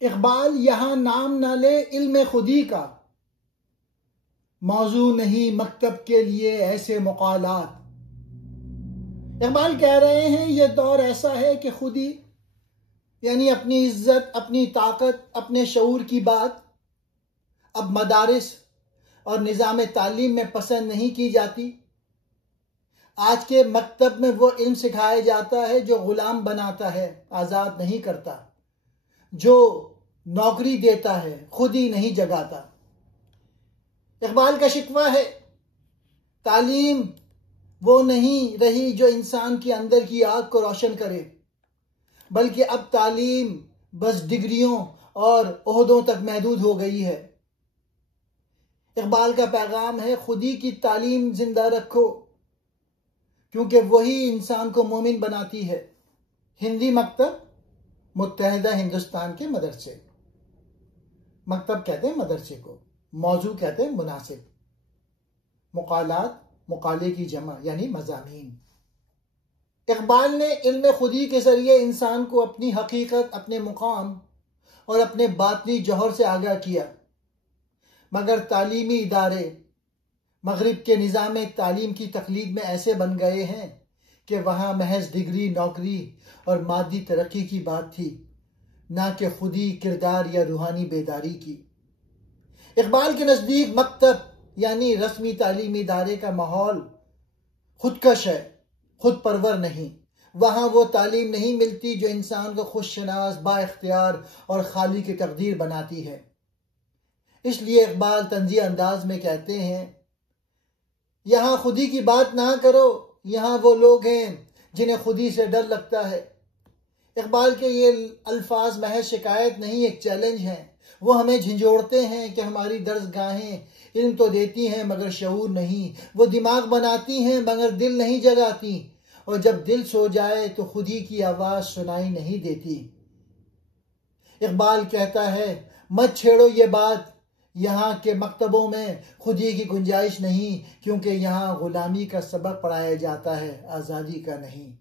اقبال یہاں نام نہ لے علم خودی کا، موضوع نہیں مکتب کے لیے ایسے مقالات۔ اقبال کہہ رہے ہیں یہ دور ایسا ہے کہ خودی یعنی اپنی عزت، اپنی طاقت، اپنے شعور کی بات اب مدارس اور نظام تعلیم میں پسند نہیں کی جاتی۔ آج کے مکتب میں وہ علم سکھایا جاتا ہے جو غلام بناتا ہے، آزاد نہیں کرتا، جو نوکری دیتا ہے، خود ہی نہیں جگاتا۔ اقبال کا شکوہ ہے تعلیم وہ نہیں رہی جو انسان کے اندر کی آگ کو روشن کرے، بلکہ اب تعلیم بس ڈگریوں اور عہدوں تک محدود ہو گئی ہے۔ اقبال کا پیغام ہے خودی کی تعلیم زندہ رکھو، کیونکہ وہی انسان کو مومن بناتی ہے۔ ہندی مکتب، متحدہ ہندوستان کے مدرسے۔ مکتب کہتے ہیں مدرسے کو، موضوع کہتے ہیں مناسب، مقالات مقالے کی جمع یعنی مضامین۔ اقبال نے علم خودی کے ذریعے انسان کو اپنی حقیقت، اپنے مقام اور اپنے باطنی جوہر سے آگاہ کیا، مگر تعلیمی ادارے مغرب کے نظام تعلیم کی تقلید میں ایسے بن گئے ہیں کہ وہاں محض ڈگری، نوکری اور مادی ترقی کی بات تھی، نہ کہ خودی، کردار یا روحانی بیداری کی۔ اقبال کے نزدیک مکتب یعنی رسمی تعلیمی ادارے کا ماحول خودکش ہے، خود پرور نہیں۔ وہاں وہ تعلیم نہیں ملتی جو انسان کو خود شناس، با اختیار اور خالی کی تقدیر بناتی ہے۔ اس لیے اقبال طنزیہ انداز میں کہتے ہیں یہاں خودی کی بات نہ کرو، یہاں وہ لوگ ہیں جنہیں خودی سے ڈر لگتا ہے۔ اقبال کے یہ الفاظ محض شکایت نہیں، ایک چیلنج ہیں۔ وہ ہمیں جھنجھوڑتے ہیں کہ ہماری درسگاہیں علم تو دیتی ہیں مگر شعور نہیں، وہ دماغ بناتی ہیں مگر دل نہیں جگاتی، اور جب دل سو جائے تو خودی کی آواز سنائی نہیں دیتی۔ اقبال کہتا ہے مت چھیڑو یہ بات، یہاں کے مکتبوں میں خودی کی گنجائش نہیں، کیونکہ یہاں غلامی کا سبق پڑھایا جاتا ہے، آزادی کا نہیں۔